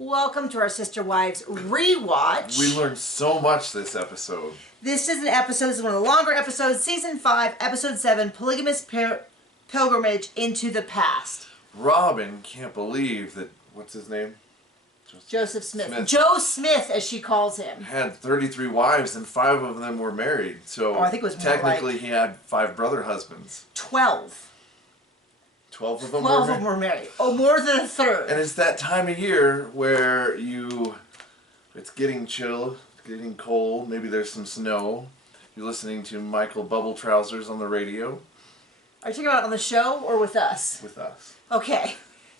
Welcome to our Sister Wives Rewatch. We learned so much this episode. This is an episode, this is one of the longer episodes, Season 5, Episode 7, Polygamist Pilgrimage into the Past. Robin can't believe that, what's his name? Joseph Smith. Joe Smith, as she calls him. Had 33 wives and 5 of them were married. So I think it was more technically he had 5 brother husbands. 12. 12 of them 12 of them were married. Oh, more than a third. And it's that time of year where it's getting chill, it's getting cold, maybe there's some snow. You're listening to Michael Bubble Trousers on the radio. Are you talking about on the show or with us? With us. Okay.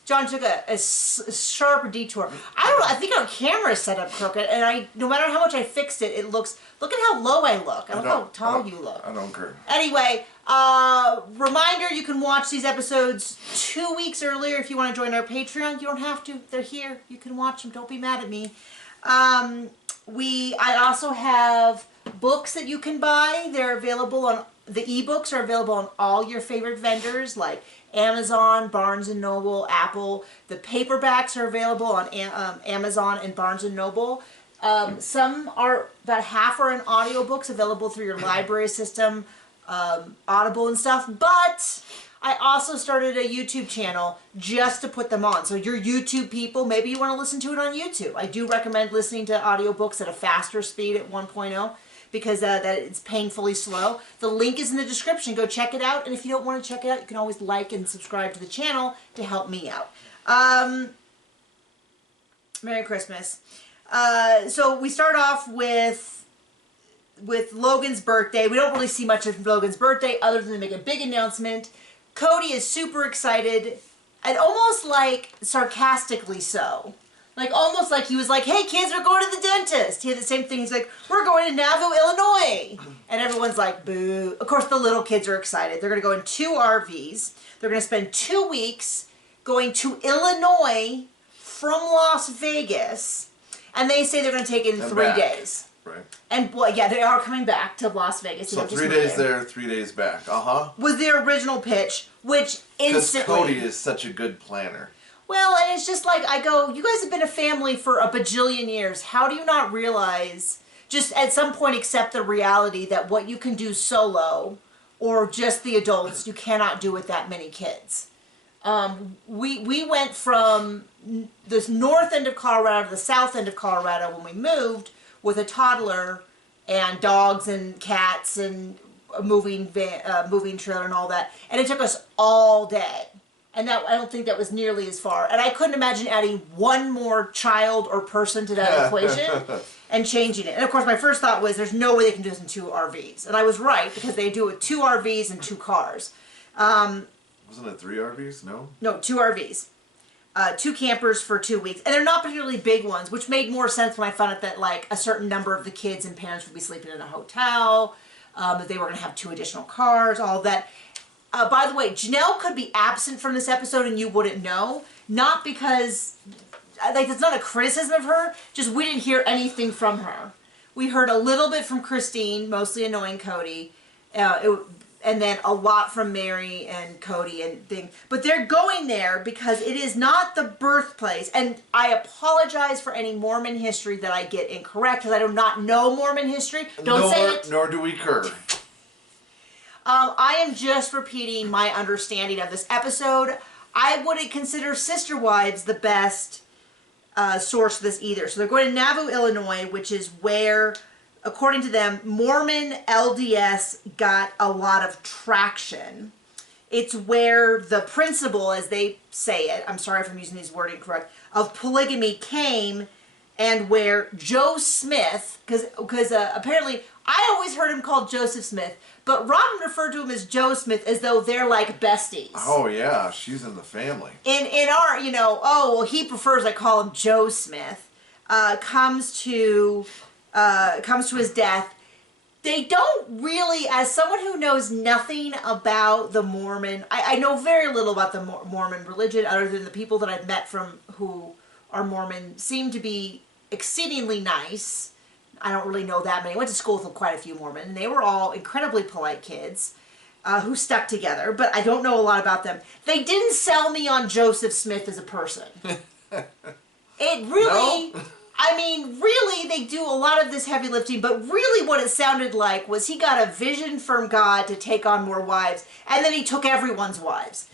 John took a sharp detour. I don't know, I think our camera is set up crooked, and no matter how much I fixed it, it looks, look at how low I look. I don't know how tall you look. I don't care. Anyway, reminder, you can watch these episodes 2 weeks earlier if you want to join our Patreon. You don't have to. They're here. You can watch them. Don't be mad at me. I also have books that you can buy. They're available on, the ebooks are available on all your favorite vendors like Amazon, Barnes & Noble, Apple. The paperbacks are available on Amazon and Barnes & Noble. Some are, about half are in audiobooks available through your library system, Audible and stuff. But I also started a YouTube channel just to put them on. So your YouTube people, maybe you want to listen to it on YouTube. I do recommend listening to audiobooks at a faster speed at 1.0. because that it's painfully slow. The link is in the description. Go check it out. And if you don't want to check it out, you can always like and subscribe to the channel to help me out. Merry Christmas. So we start off with Logan's birthday. We don't really see much of Logan's birthday other than to make a big announcement. Cody is super excited and almost like sarcastically so. Like, almost like he was like, hey, kids, we're going to the dentist. He had the same thing. He's like, we're going to Navajo, Illinois. And everyone's like, boo. Of course, the little kids are excited. They're going to go in 2 RVs. They're going to spend 2 weeks going to Illinois from Las Vegas. And they say they're going to take it in 3 days. Right. And, well, yeah, they are coming back to Las Vegas. So 3 days there, 3 days back. Uh-huh. Was their original pitch, which instantly... Because Cody is such a good planner. Well, and it's just like, I go, you guys have been a family for a bajillion years. How do you not realize, just at some point accept the reality that what you can do solo, or just the adults, you cannot do with that many kids. We went from this north end of Colorado to the south end of Colorado when we moved with a toddler and dogs and cats and a moving trailer and all that. And it took us all day. And that, I don't think that was nearly as far. And I couldn't imagine adding one more child or person to that equation and changing it. And of course, my first thought was, there's no way they can do this in 2 RVs. And I was right, because they do it with 2 RVs and 2 cars. Wasn't it 3 RVs? No? No, 2 RVs. 2 campers for 2 weeks. And they're not particularly big ones, which made more sense when I found out that like a certain number of the kids and parents would be sleeping in a hotel, that they were going to have 2 additional cars, all of that. By the way, Janelle could be absent from this episode and you wouldn't know. Not because, like, it's not a criticism of her, just we didn't hear anything from her. We heard a little bit from Christine, mostly annoying Cody, and then a lot from Mary and Cody and things. But they're going there because it is not the birthplace. And I apologize for any Mormon history that I get incorrect, because I do not know Mormon history. Don't say it. Nor do we curve. I am just repeating my understanding of this episode. I wouldn't consider Sister Wives the best source for this either. So they're going to Navajo, Illinois, which is where, according to them, Mormon LDS got a lot of traction. It's where the principle, as they say it, I'm sorry if I'm using these wording correct, of polygamy came, and where Joe Smith, because apparently I always heard him called Joseph Smith, but Robin referred to him as Joe Smith as though they're like besties. Oh yeah, she's in the family. In our, you know, oh well, he prefers I call him Joe Smith. Comes to his death. They don't really, as someone who knows nothing about the Mormon, I know very little about the Mormon religion other than the people that I've met from who are Mormon seem to be exceedingly nice. I don't really know that many. I went to school with quite a few Mormon, and they were all incredibly polite kids who stuck together, but I don't know a lot about them. They didn't sell me on Joseph Smith as a person. It really I mean, really, they do a lot of this heavy lifting, but really what it sounded like was he got a vision from God to take on more wives, and then he took everyone's wives.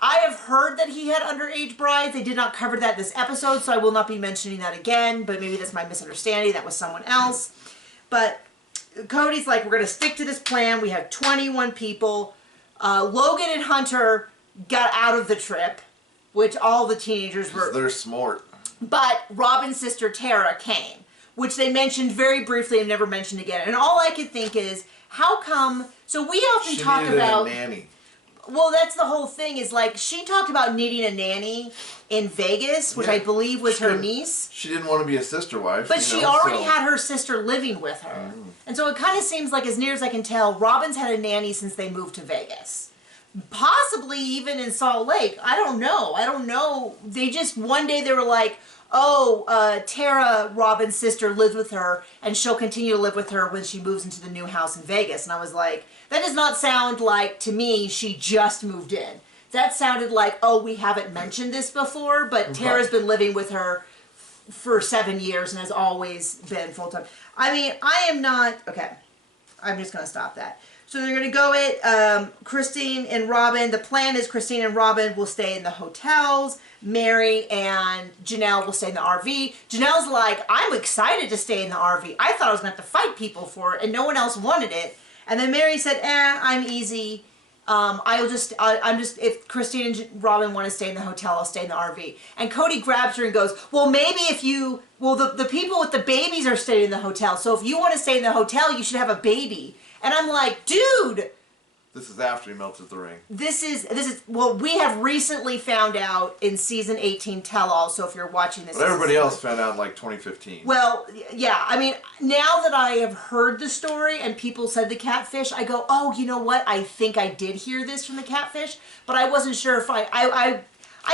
I have heard that he had underage brides. They did not cover that this episode, so I will not be mentioning that again, but maybe that's my misunderstanding. That was someone else. But Cody's like, we're going to stick to this plan. We have 21 people. Logan and Hunter got out of the trip, which all the teenagers were. They're smart. But Robin's sister Tara came, which they mentioned very briefly and never mentioned again. And all I could think is, how come? So we often talk about a nanny. Well, that's the whole thing. Is like she talked about needing a nanny in Vegas, which I believe was her niece. She didn't want to be a sister wife, but she already had her sister living with her, and so it kind of seems like, as near as I can tell, Robin's had a nanny since they moved to Vegas. Possibly even in Salt Lake. I don't know. They just, one day they were like, oh, Tara, Robin's sister, lives with her, and she'll continue to live with her when she moves into the new house in Vegas. And I was like, that does not sound like, to me, she just moved in. That sounded like, oh, we haven't mentioned this before, but Tara's been living with her for 7 years and has always been full-time. I mean, I am not, okay, I'm just going to stop that. So they're going to go at Christine and Robin. The plan is Christine and Robin will stay in the hotels. Mary and Janelle will stay in the RV. Janelle's like, I'm excited to stay in the RV. I thought I was going to have to fight people for it, and no one else wanted it. And then Mary said, I'm easy. I'm just, if Christine and Robin want to stay in the hotel, I'll stay in the RV. And Cody grabs her and goes, well, maybe if you, well, the people with the babies are staying in the hotel. So if you want to stay in the hotel, you should have a baby. And I'm like, dude. This is after he melted the ring. This is, well, we have recently found out in season 18 Tell All, so if you're watching this. But everybody else found out in like 2015. Well, yeah, I mean, now that I have heard the story and people said the catfish, I go, oh, you know what? I think I did hear this from the catfish, but I wasn't sure if I kind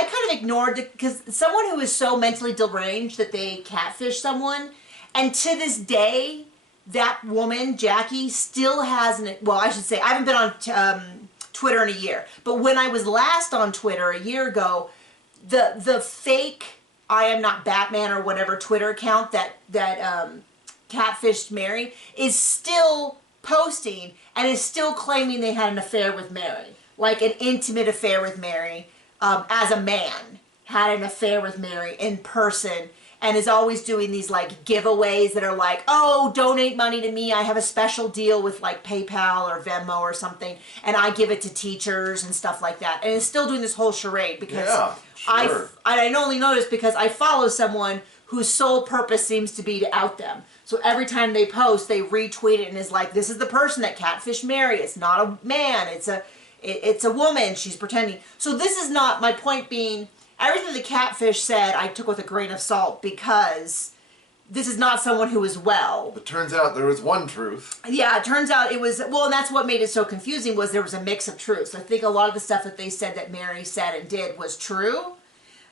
of ignored it, because someone who is so mentally deranged that they catfish someone, and to this day, that woman, Jackie, still hasn't, well, I should say, I haven't been on Twitter in a year, but when I was last on Twitter a year ago, the fake I Am Not Batman or whatever Twitter account that catfished Mary is still posting and is still claiming they had an affair with Mary, like an intimate affair with Mary, as a man, had an affair with Mary in person, and is always doing these like giveaways that are like, oh, donate money to me. I have a special deal with like PayPal or Venmo or something, and I give it to teachers and stuff like that. And is still doing this whole charade because I only noticed because I follow someone whose sole purpose seems to be to out them. So every time they post, they retweet it and is like, this is the person that catfished Mary. It's not a man. It's a woman. She's pretending. So this is not, my point being, everything the catfish said I took with a grain of salt, because this is not someone who is well. But turns out there was one truth. Yeah, it turns out it was, well, and that's what made it so confusing, was there was a mix of truths. I think a lot of the stuff that they said that Mary said and did was true,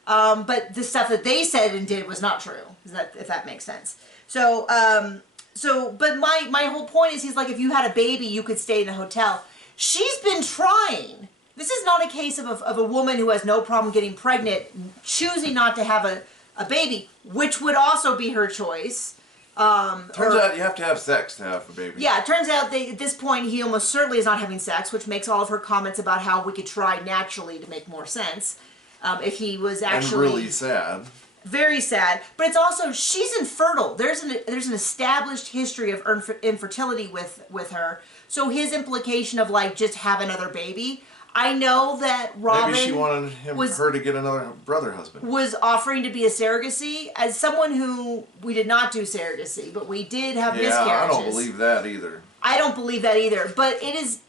but the stuff that they said and did was not true, if that makes sense. So, but my whole point is, he's like, if you had a baby, you could stay in the hotel. She's been trying. This is not a case of a woman who has no problem getting pregnant, choosing not to have a baby, which would also be her choice. Turns out you have to have sex to have a baby. Yeah, it turns out at this point he almost certainly is not having sex, which makes all of her comments about how we could try naturally to make more sense. If he was actually... And really sad. Very sad. But it's also, she's infertile. There's an established history of infertility with her. So his implication of like, just have another baby... I know that Robin... Maybe she wanted her to get another brother husband. ...was offering to be a surrogacy. As someone who... We did not do surrogacy, but we did have miscarriages. Yeah, I don't believe that either. I don't believe that either. But it is...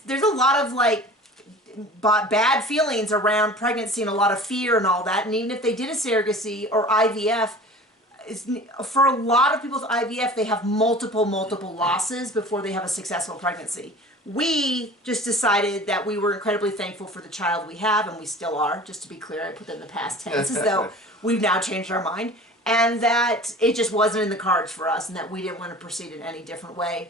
There's a lot of, like, bad feelings around pregnancy and a lot of fear and all that. And even if they did a surrogacy or IVF... For a lot of people with IVF, they have multiple losses before they have a successful pregnancy. We just decided that we were incredibly thankful for the child we have, and we still are, just to be clear. I put that in the past tense, as though we've now changed our mind, and that it just wasn't in the cards for us, and that we didn't want to proceed in any different way.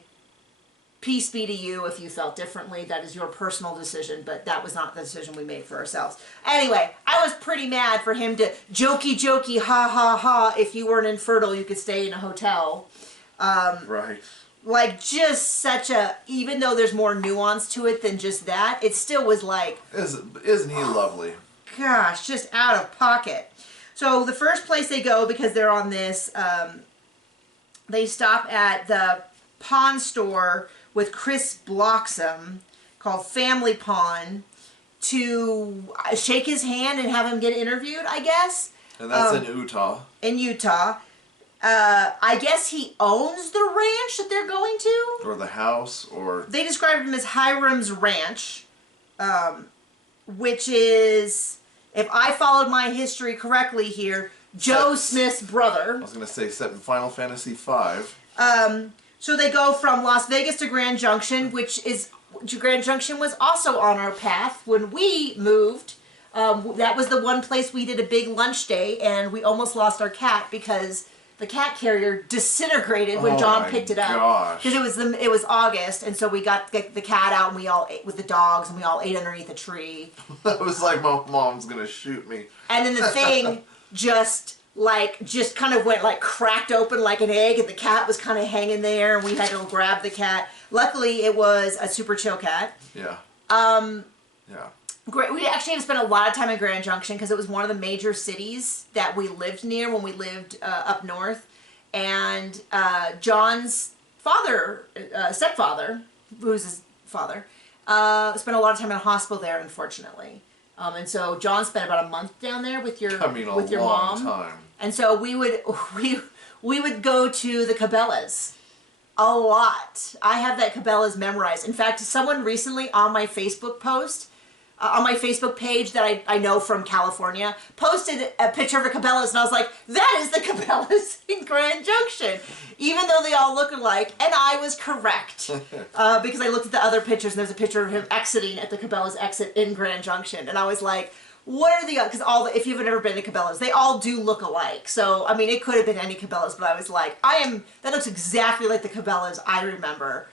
peace be to you if you felt differently. That is your personal decision, but that was not the decision we made for ourselves. Anyway, I was pretty mad for him to jokey, ha ha ha, if you weren't infertile, you could stay in a hotel. Right. Like, just such a, even though there's more nuance to it than just that, it still was like, Isn't he lovely? gosh, just out of pocket. So the first place they go, because they're on this, they stop at the pawn store with Chris Bloxam, called Family Pawn, to shake his hand and have him get interviewed, I guess. And that's in Utah. In Utah. I guess he owns the ranch that they're going to. Or the house, or... They described him as Hiram's Ranch, which is, if I followed my history correctly here, Joe Smith's brother. I was going to say set in Final Fantasy V. So they go from Las Vegas to Grand Junction, Grand Junction was also on our path when we moved. That was the one place we did a big lunch day, and we almost lost our cat because the cat carrier disintegrated when John picked it up. Because it was August, and so we got the cat out, and we all ate with the dogs, and we all ate underneath a tree. It was like my mom's gonna shoot me. And then the thing just kind of went like cracked open like an egg, and the cat was kind of hanging there, and we had to grab the cat. Luckily, it was a super chill cat. Yeah. Yeah. Great. We actually had to spend a lot of time in Grand Junction because it was one of the major cities that we lived near when we lived up north. And John's father, stepfather, who's his father, spent a lot of time in a hospital there, unfortunately. And so John spent about a month down there with your mom. Time. And so we would go to the Cabela's a lot. I have that Cabela's memorized. In fact, someone recently on my Facebook post, on my Facebook page that I know from California, posted a picture of a Cabela's, and I was like, that is the Cabela's in Grand Junction, even though they all look alike, and I was correct, because I looked at the other pictures, and there's a picture of him exiting at the Cabela's exit in Grand Junction, and I was like, what are the, because if you've never been to Cabela's, they all do look alike, so, I mean, it could have been any Cabela's, but I was like, that looks exactly like the Cabela's I remember,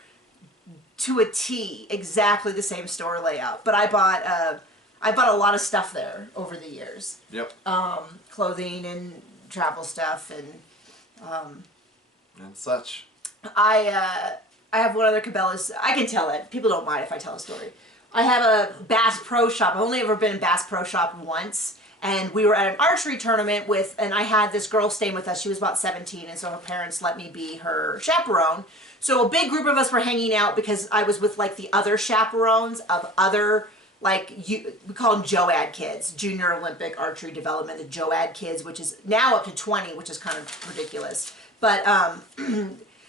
to a T, exactly the same store layout. But I bought a lot of stuff there over the years. Yep. Clothing and travel stuff and such. I have one other Cabela's. I can tell it. People don't mind if I tell a story. I have a Bass Pro Shop. I've only ever been in Bass Pro Shop once. And we were at an archery tournament and I had this girl staying with us. She was about 17, and so her parents let me be her chaperone. So a big group of us were hanging out because I was with like the other chaperones of other, we call them JOAD kids, Junior Olympic Archery Development, the JOAD kids, which is now up to 20, which is kind of ridiculous. But,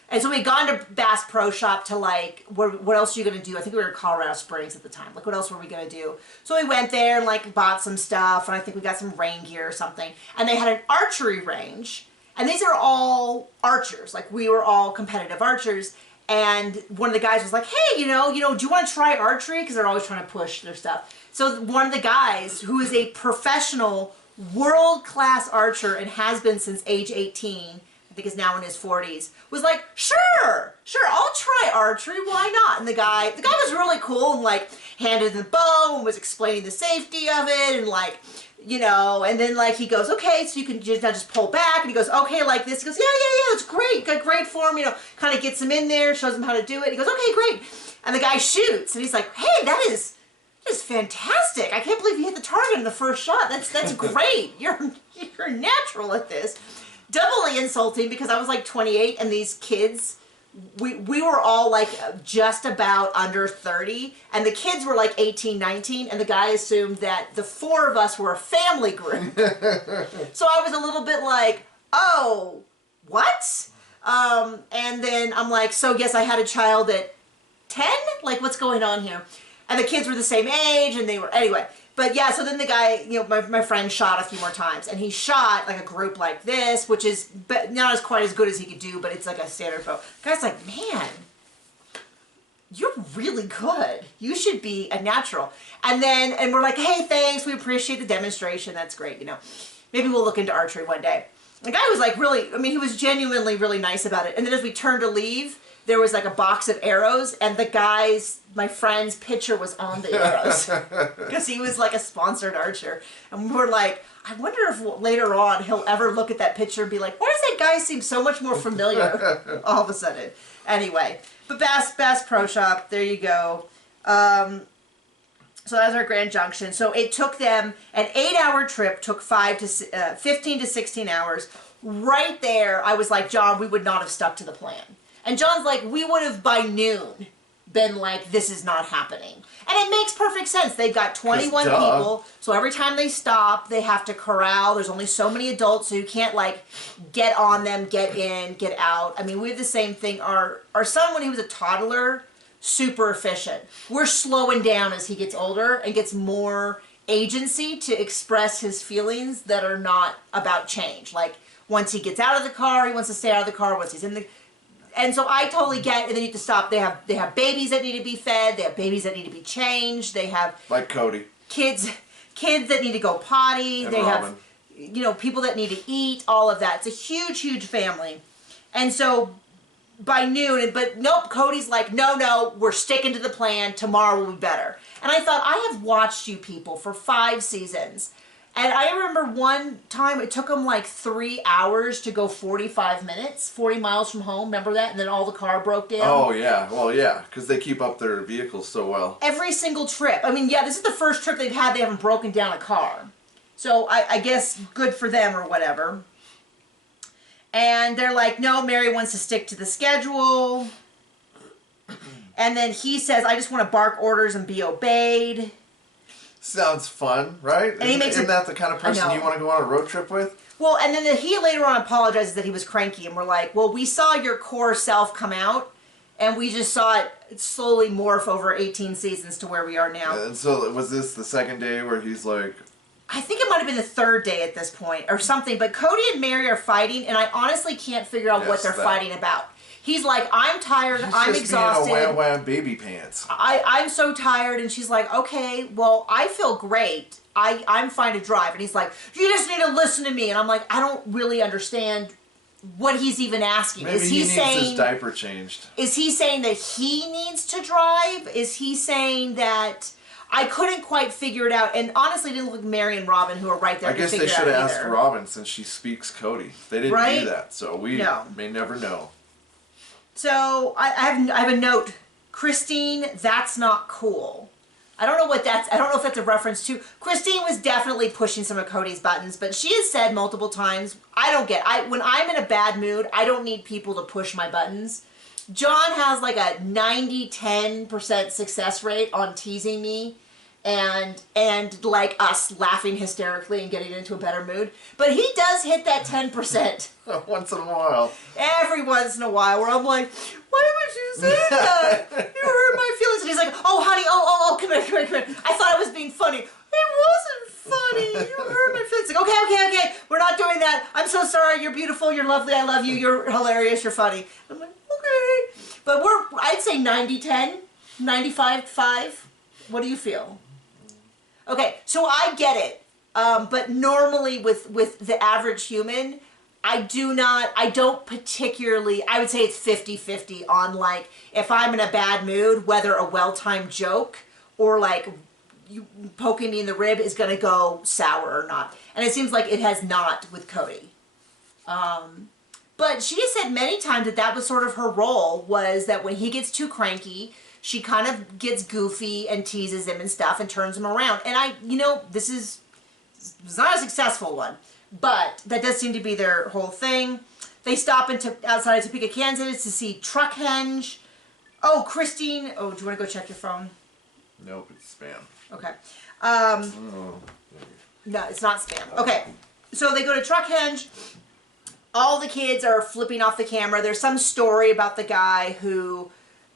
and so we had gone to Bass Pro Shop to what else are you going to do? I think we were in Colorado Springs at the time. What else were we going to do? So we went there and bought some stuff, and I think we got some rain gear or something. And they had an archery range, and these are all archers. We were all competitive archers. And one of the guys was like, hey, do you want to try archery? Because they're always trying to push their stuff. So one of the guys, who is a professional, world-class archer and has been since age 18, I think is now in his 40s, was like, sure, I'll try archery, why not? And the guy was really cool and handed the bow and was explaining the safety of it and and then he goes, okay, so you can just pull back, and he goes, okay, like this. He goes, yeah, it's great, got great form, kind of gets him in there, shows him how to do it. He goes, okay, great. And the guy shoots, and he's like, hey, that is fantastic. I can't believe you hit the target in the first shot. That's great. You're natural at this. Doubly insulting because I was 28, and these kids, we were all just about under 30, and the kids were 18, 19, and the guy assumed that the four of us were a family group. So I was a little bit oh, what? And then I'm so yes, I had a child at 10? What's going on here? And the kids were the same age, and they were, anyway. But yeah, so then the guy, my friend shot a few more times, and he shot a group like this, which is not as quite as good as he could do, but it's a standard bow. The guy's like, man, you're really good. You should be a natural. And we're like, hey, thanks, we appreciate the demonstration. That's great, Maybe we'll look into archery one day. The guy was really, he was genuinely really nice about it. And then as we turned to leave, there was like a box of arrows, and my friend's picture was on the arrows because he was like a sponsored archer. And we were like, I wonder if later on he'll ever look at that picture and be like, why does that guy seem so much more familiar all of a sudden? Anyway, but Bass Pro Shop, there you go. So that's our Grand Junction. So it took them, an 8-hour trip took 15 to 16 hours. Right there, I was like, John, we would not have stuck to the plan. And John's like, we would have by noon been like, this is not happening. And it makes perfect sense. They've got 21 people, so every time they stop, they have to corral. There's only so many adults, so you can't like get on them, get in, get out. I mean, we have the same thing. Our son, when he was a toddler, super efficient. We're slowing down as he gets older and gets more agency to express his feelings that are not about change. Like, once he gets out of the car, he wants to stay out of the car. Once he's in the... And so I totally get, and then you have to stop. They have babies that need to be fed. They have babies that need to be changed. They have... Like Cody. Kids that need to go potty. And they Robin. have, people that need to eat, all of that. It's a huge, huge family. And so by noon, but nope, Cody's like, no, we're sticking to the plan. Tomorrow will be better. And I thought, I have watched you people for 5 seasons. And I remember one time it took them like 3 hours to go 45 minutes, 40 miles from home. Remember that? And then all the car broke down. Oh, yeah. Well, yeah, because they keep up their vehicles so well. Every single trip. I mean, yeah, this is the first trip they've had. They haven't broken down a car. So I guess good for them or whatever. And they're like, no, Mary wants to stick to the schedule. And then he says, I just want to bark orders and be obeyed. Sounds fun, right? And he makes Isn't that the kind of person you want to go on a road trip with? Well, and then he later on apologizes that he was cranky, and we're like, well, we saw your core self come out, and we just saw it slowly morph over 18 seasons to where we are now. And so was this the second day where he's like... I think it might have been the 3rd day at this point, or something, but Cody and Mary are fighting, and I honestly can't figure out what they're fighting about. He's like, I'm tired, I'm exhausted. He's just being a wham-wham baby pants. I'm so tired, and she's like, okay, well, I feel great. I'm fine to drive. And he's like, you just need to listen to me. And I'm like, I don't really understand what he's even asking. Maybe he needs his diaper changed. Is he saying that he needs to drive? Is he saying that... I couldn't quite figure it out, and honestly, it didn't look like Mary and Robin, who are right there. I guess they should have asked Robin, since she speaks Cody. They didn't do that, so we may never know. So I have a note. Christine, that's not cool. I don't know what that's. I don't know if that's a reference to. Christine was definitely pushing some of Cody's buttons, but she has said multiple times, I don't get. When I'm in a bad mood, I don't need people to push my buttons. John has like a 90-10% success rate on teasing me and like us laughing hysterically and getting into a better mood. But he does hit that 10%. Once in a while. Every once in a while where I'm like, why would you say that? You hurt my feelings. And he's like, oh, honey, oh, come here. I thought I was being funny. It wasn't funny. You hurt my feelings. Like, okay. We're not doing that. I'm so sorry. You're beautiful. You're lovely. I love you. You're hilarious. You're funny. I'm like, okay. But I'd say 90-10, 95-5. What do you feel? Okay, so I get it. But normally with the average human, I don't particularly, I would say it's 50-50 on like, if I'm in a bad mood, whether a well-timed joke or like you poking me in the rib is going to go sour or not. And it seems like it has not with Cody. But she has said many times that was sort of her role, was that when he gets too cranky, she kind of gets goofy and teases him and stuff and turns him around. And this is not a successful one, but that does seem to be their whole thing. They stop outside of Topeka, Kansas to see Truckhenge. Oh, Christine. Oh, do you want to go check your phone? Nope, it's spam. Okay. No, it's not spam. Okay. So they go to Truckhenge. All the kids are flipping off the camera. There's some story about the guy who,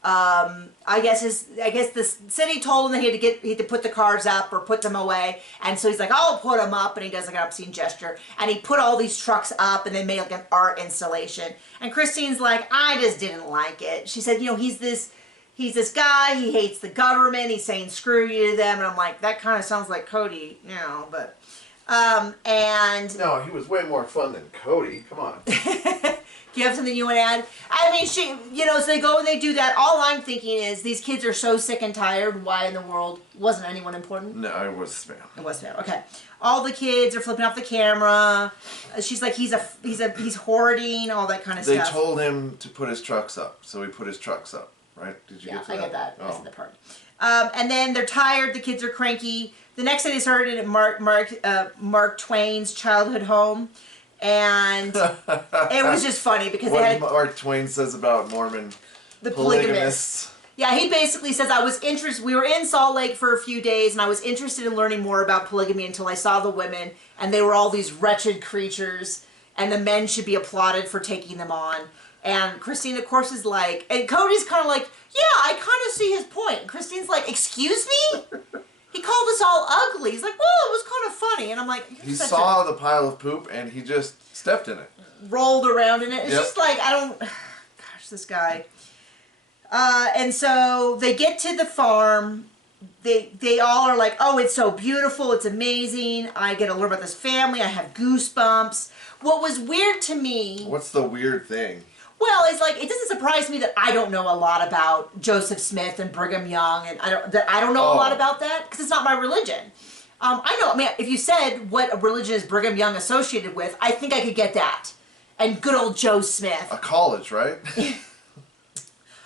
I guess the city told him that he had to put the cars up or put them away, and so he's like, I'll put them up, and he does like an obscene gesture, and he put all these trucks up, and they made like an art installation. And Christine's like, I just didn't like it. She said, he's this guy. He hates the government. He's saying screw you to them, and I'm like, that kind of sounds like Cody, but. And no, he was way more fun than Cody. Come on. Do you have something you want to add? I mean, so they go and they do that. All I'm thinking is these kids are so sick and tired. Why in the world wasn't anyone important? No, it was spam. It was spam. Okay. All the kids are flipping off the camera. She's like, he's hoarding, all that kind of They stuff. told him to put his trucks up, so he put his trucks up. Right? Did you get to that? I get that. Oh. That's the part. And then they're tired. The kids are cranky. The next day they started at Mark Twain's childhood home. And it was just funny because what they had Mark Twain says about Mormon the polygamists. Yeah, he basically says, I was interested, we were in Salt Lake for a few days, and I was interested in learning more about polygamy until I saw the women, and they were all these wretched creatures, and the men should be applauded for taking them on. And Christine, of course, is like, and Cody's kind of like, yeah, I kind of see his point. And Christine's like, excuse me? He called us all ugly. He's like, well, it was kind of funny. And I'm like, he saw the pile of poop and he just stepped in it. Rolled around in it. It's just like, gosh, this guy. And so they get to the farm. They all are like, oh, it's so beautiful. It's amazing. I get to learn about this family. I have goosebumps. What was weird to me. What's the weird thing? Well, it's like, it doesn't surprise me that I don't know a lot about Joseph Smith and Brigham Young, and I don't know a lot about that, because it's not my religion. I mean, if you said what religion is Brigham Young associated with, I think I could get that. And good old Joe Smith. A college, right?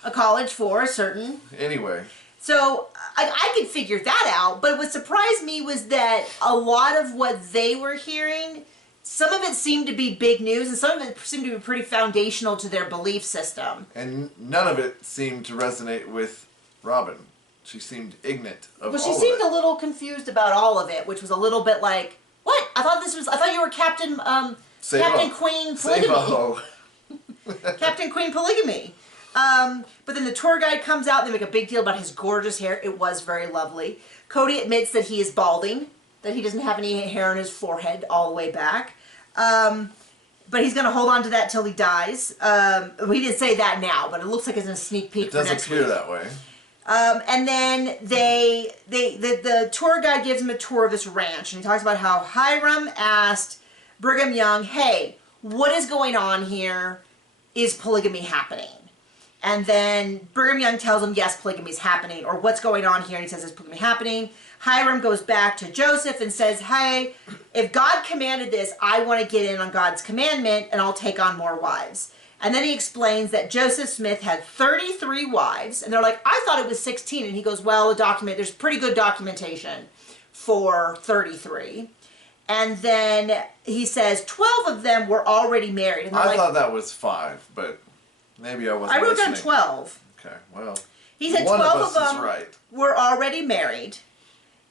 A college for a certain... Anyway. So, I could figure that out, but what surprised me was that a lot of what they were hearing... Some of it seemed to be big news, and some of it seemed to be pretty foundational to their belief system. And none of it seemed to resonate with Robin. She seemed ignorant of all of it. Well, she seemed a little confused about all of it, which was a little bit like, what? I thought you were Captain Queen Polygamy. Captain Queen Polygamy. But then the tour guide comes out, and they make a big deal about his gorgeous hair. It was very lovely. Cody admits that he is balding, that he doesn't have any hair on his forehead all the way back. But he's going to hold on to that till he dies. We didn't say that now, but it looks like it's in a sneak peek for next week. It does appear that way. And then the tour guide gives him a tour of this ranch, and he talks about how Hiram asked Brigham Young, hey, what is going on here? Is polygamy happening? And then Brigham Young tells him, yes, polygamy is happening, or what's going on here, and he says, is polygamy happening? Hiram goes back to Joseph and says, hey, if God commanded this, I want to get in on God's commandment, and I'll take on more wives. And then he explains that Joseph Smith had 33 wives, and they're like, I thought it was 16. And he goes, well, there's pretty good documentation for 33. And then he says 12 of them were already married. And I thought that was 5, but maybe I wasn't I wrote listening. down 12. Okay, well, He said one 12 of of us them is right. were already married.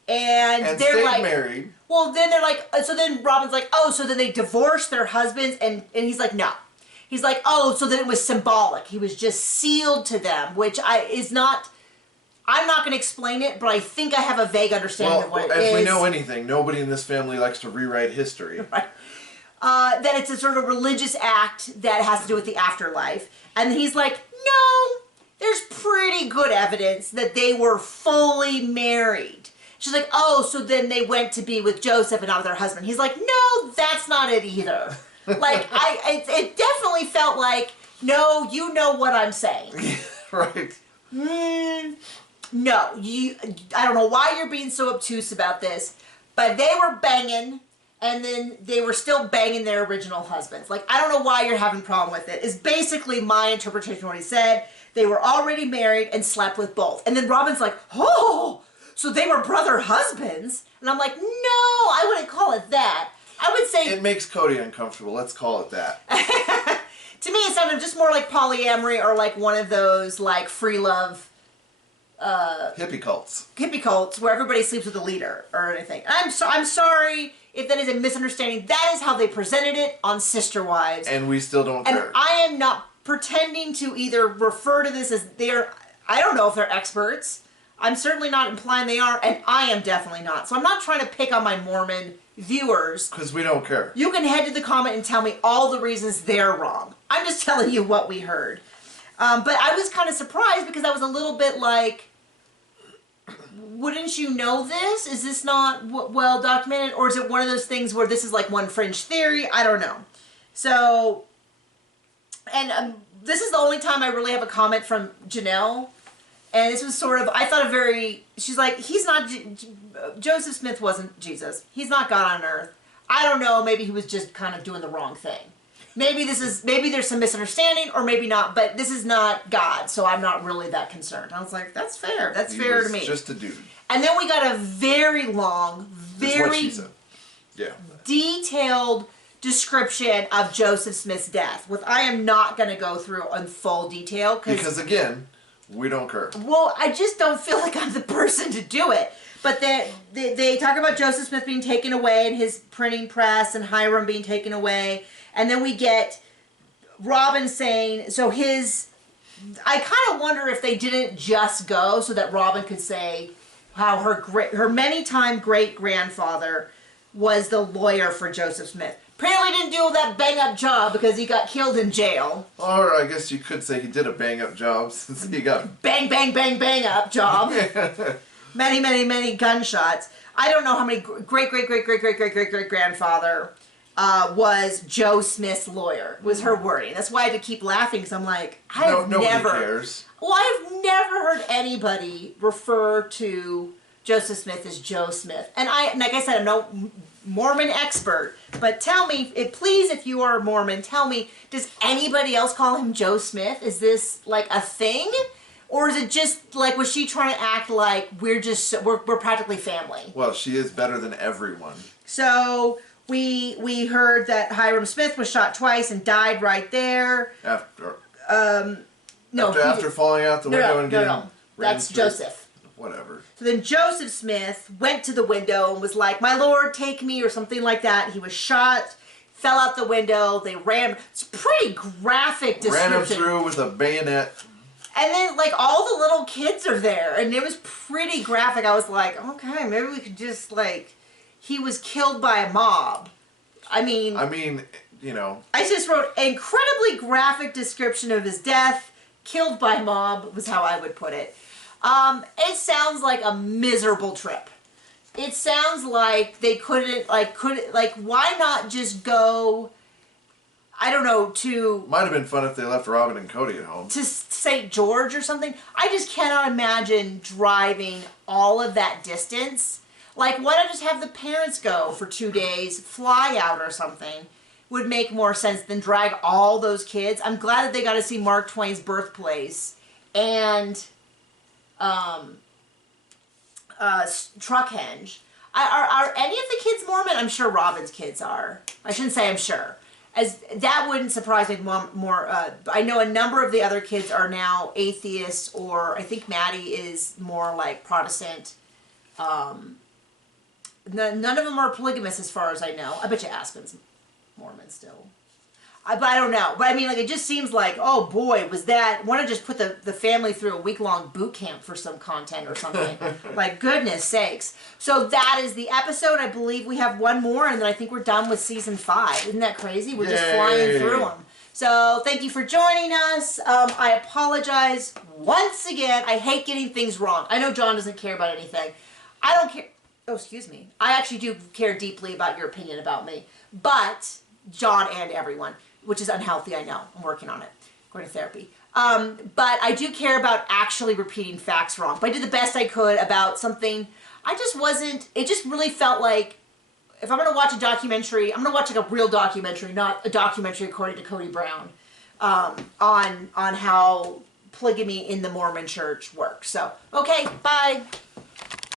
And they're stayed like, married. Well, then they're like, so then Robin's like, oh, so then they divorced their husbands, and he's like, no. He's like, oh, so then it was symbolic. He was just sealed to them, which I'm not going to explain it, but I think I have a vague understanding of what it is. If we know anything, nobody in this family likes to rewrite history. Right. That it's a sort of religious act that has to do with the afterlife. And he's like, no, there's pretty good evidence that they were fully married. She's like, oh, so then they went to be with Joseph and not with their husband. He's like, no, that's not it either. Like, it definitely felt like, no, you know what I'm saying. Right. No, I don't know why you're being so obtuse about this, but they were banging, and then they were still banging their original husbands. Like, I don't know why you're having a problem with it. It's basically my interpretation of what he said. They were already married and slept with both. And then Robin's like, oh, so they were brother husbands? And I'm like, no, I wouldn't call it that. I would say... It makes Cody uncomfortable. Let's call it that. To me, it sounded just more like polyamory or like one of those, like, free love... hippie cults. Hippie cults where everybody sleeps with a leader or anything. I'm sorry if that is a misunderstanding. That is how they presented it on Sister Wives. And we still don't care. And I am not pretending to either refer to this as I don't know if they're experts. I'm certainly not implying they are, and I am definitely not. So I'm not trying to pick on my Mormon viewers. Because we don't care. You can head to the comment and tell me all the reasons they're wrong. I'm just telling you what we heard. But I was kind of surprised because I was a little bit like, wouldn't you know this? Is this not well documented? Or is it one of those things where this is like one fringe theory? I don't know. So, And this is the only time I really have a comment from Janelle. And this was sort of, I thought she's like, he's not, Joseph Smith wasn't Jesus. He's not God on earth. I don't know, maybe he was just kind of doing the wrong thing. Maybe there's some misunderstanding, or maybe not, but this is not God, so I'm not really that concerned. I was like, that's fair. That's fair to me. Just a dude. And then we got a very long, very detailed description of Joseph Smith's death, which I am not going to go through in full detail. Because again, we don't care. Well, I just don't feel like I'm the person to do it. But they talk about Joseph Smith being taken away and his printing press and Hiram being taken away. And then we get Robin saying, I kind of wonder if they didn't just go so that Robin could say how her many-time great-grandfather was the lawyer for Joseph Smith. Apparently didn't do that bang-up job because he got killed in jail. Or I guess you could say he did a bang-up job since he got... Bang, bang, bang, bang-up job. Many, many, many gunshots. I don't know how many great-great-great-great-great-great-great-grandfather was Joe Smith's lawyer, was her wording. That's why I had to keep laughing, because I'm like, nobody cares. Well, I've never heard anybody refer to Joseph Smith as Joe Smith. And like I said, I'm no Mormon expert, but tell me, please, if you are a Mormon, tell me, does anybody else call him Joe Smith? Is this like a thing? Or is it just like, was she trying to act like we're practically family? Well, she is better than everyone. So we heard that Hiram Smith was shot twice and died right there. After falling out the window and getting... No. That's Joseph. Whatever. So then Joseph Smith went to the window and was like, "My Lord, take me," or something like that. He was shot, fell out the window, they ran. It's a pretty graphic description. Ran him through with a bayonet. And then, like, all the little kids are there, and it was pretty graphic. I was like, okay, maybe we could just, like, he was killed by a mob. I mean, you know. I just wrote incredibly graphic description of his death. Killed by mob was how I would put it. It sounds like a miserable trip. It sounds like they why not just go, I don't know, Might have been fun if they left Robin and Cody at home. To St. George or something. I just cannot imagine driving all of that distance. Like, why not just have the parents go for 2 days, fly out or something? Would make more sense than drag all those kids. I'm glad that they got to see Mark Twain's birthplace and Truckhenge. Are any of the kids Mormon? I'm sure Robin's kids are. I shouldn't say I'm sure. As that wouldn't surprise me more. I know a number of the other kids are now atheists, or I think Maddie is more like Protestant. None of them are polygamists as far as I know. I bet you Aspen's Mormon still. But I don't know. But I mean, like, it just seems like, oh boy, want to just put the family through a week-long boot camp for some content or something. Like, goodness sakes. So that is the episode. I believe we have one more, and then I think we're done with season 5. Isn't that crazy? We're just flying through them. So thank you for joining us. I apologize once again. I hate getting things wrong. I know John doesn't care about anything. I don't care. Oh, excuse me. I actually do care deeply about your opinion about me. But John and everyone, which is unhealthy, I know. I'm working on it. Going to therapy. But I do care about actually repeating facts wrong. But I did the best I could about something. I just wasn't, it just really felt like, if I'm going to watch a documentary, I'm going to watch like a real documentary, not a documentary according to Cody Brown, on how polygamy in the Mormon church works. So, okay, bye.